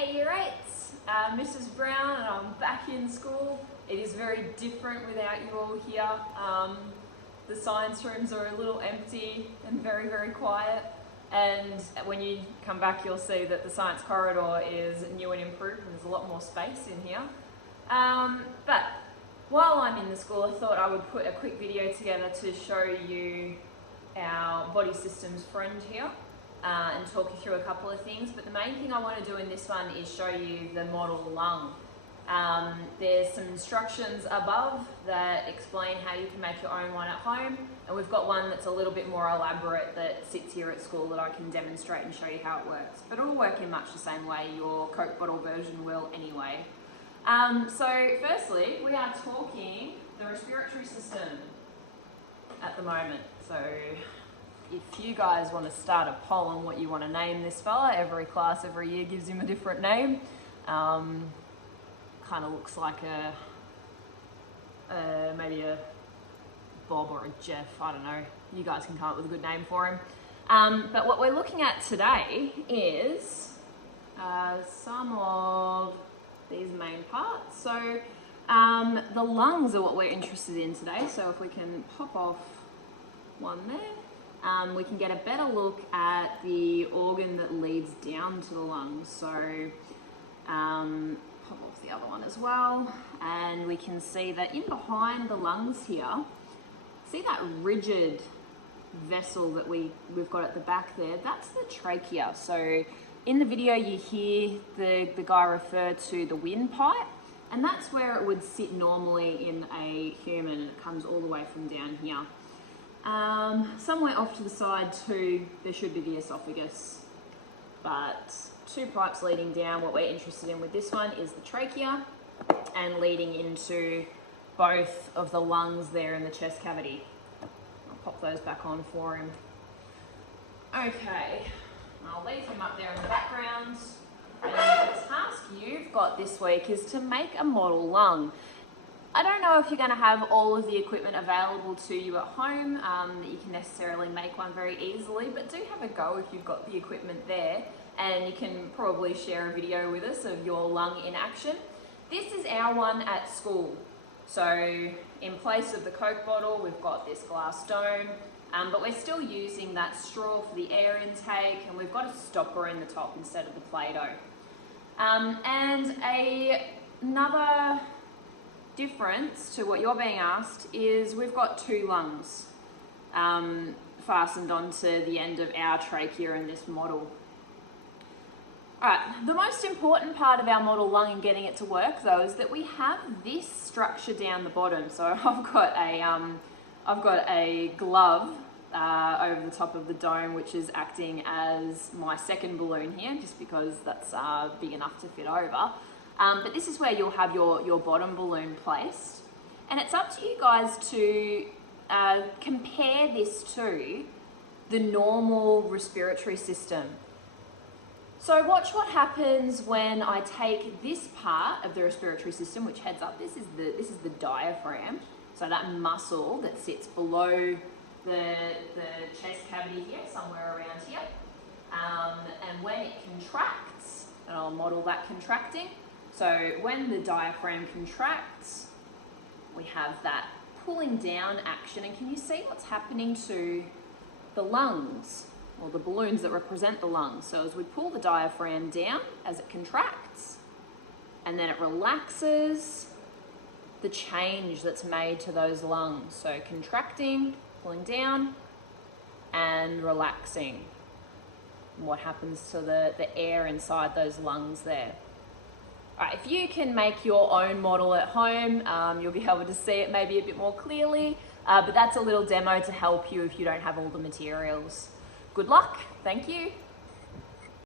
Hey Year 8s, Mrs. Brown, and I'm back in school. It is very different without you all here. The science rooms are a little empty and very, very quiet. And when you come back, you'll see that the science corridor is new and improved, and there's a lot more space in here. But while I'm in the school, I thought I would put a quick video together to show you our body systems friend here. And talk you through a couple of things, but the main thing I want to do in this one is show you the model lung. There's some instructions above that explain how you can make your own one at home, and we've got one that's a little bit more elaborate that sits here at school that I can demonstrate and show you how it works. But it'll work in much the same way your Coke bottle version will anyway. So firstly, we are talking the respiratory system at the moment. So if you guys want to start a poll on what you want to name this fella, every class every year gives him a different name. Kind of looks like maybe a Bob or a Jeff, I don't know. You guys can come up with a good name for him. But what we're looking at today is some of these main parts. So the lungs are what we're interested in today. So if we can pop off one there. We can get a better look at the organ that leads down to the lungs. So pop off the other one as well. And we can see that in behind the lungs here, see that rigid vessel that we've got at the back there? That's the trachea. So in the video you hear the guy refer to the windpipe, and that's where it would sit normally in a human, and it comes all the way from down here. Somewhere off to the side too, there should be the esophagus, but two pipes leading down. What we're interested in with this one is the trachea, and leading into both of the lungs there in the chest cavity. I'll pop those back on for him. Okay, I'll leave him up there in the background, and the task you've got this week is to make a model lung. I don't know if you're going to have all of the equipment available to you at home, that you can necessarily make one very easily, but do have a go if you've got the equipment there, and you can probably share a video with us of your lung in action. This is our one at school. So in place of the Coke bottle, we've got this glass dome, but we're still using that straw for the air intake, and we've got a stopper in the top instead of the Play-Doh. And another difference to what you're being asked is we've got two lungs fastened onto the end of our trachea in this model. Alright, the most important part of our model lung and getting it to work though is that we have this structure down the bottom. So I've got a glove over the top of the dome, which is acting as my second balloon here, just because that's big enough to fit over. But this is where you'll have your bottom balloon placed. And it's up to you guys to compare this to the normal respiratory system. So watch what happens when I take this part of the respiratory system, which heads up. This is the diaphragm. So that muscle that sits below the chest cavity here, somewhere around here. And when it contracts, and I'll model that contracting. So when the diaphragm contracts, we have that pulling down action. And can you see what's happening to the lungs, or the balloons that represent the lungs? So as we pull the diaphragm down, as it contracts, and then it relaxes, the change that's made to those lungs. So contracting, pulling down, and relaxing. And what happens to the air inside those lungs there? Alright, if you can make your own model at home, you'll be able to see it maybe a bit more clearly, but that's a little demo to help you if you don't have all the materials. Good luck, thank you.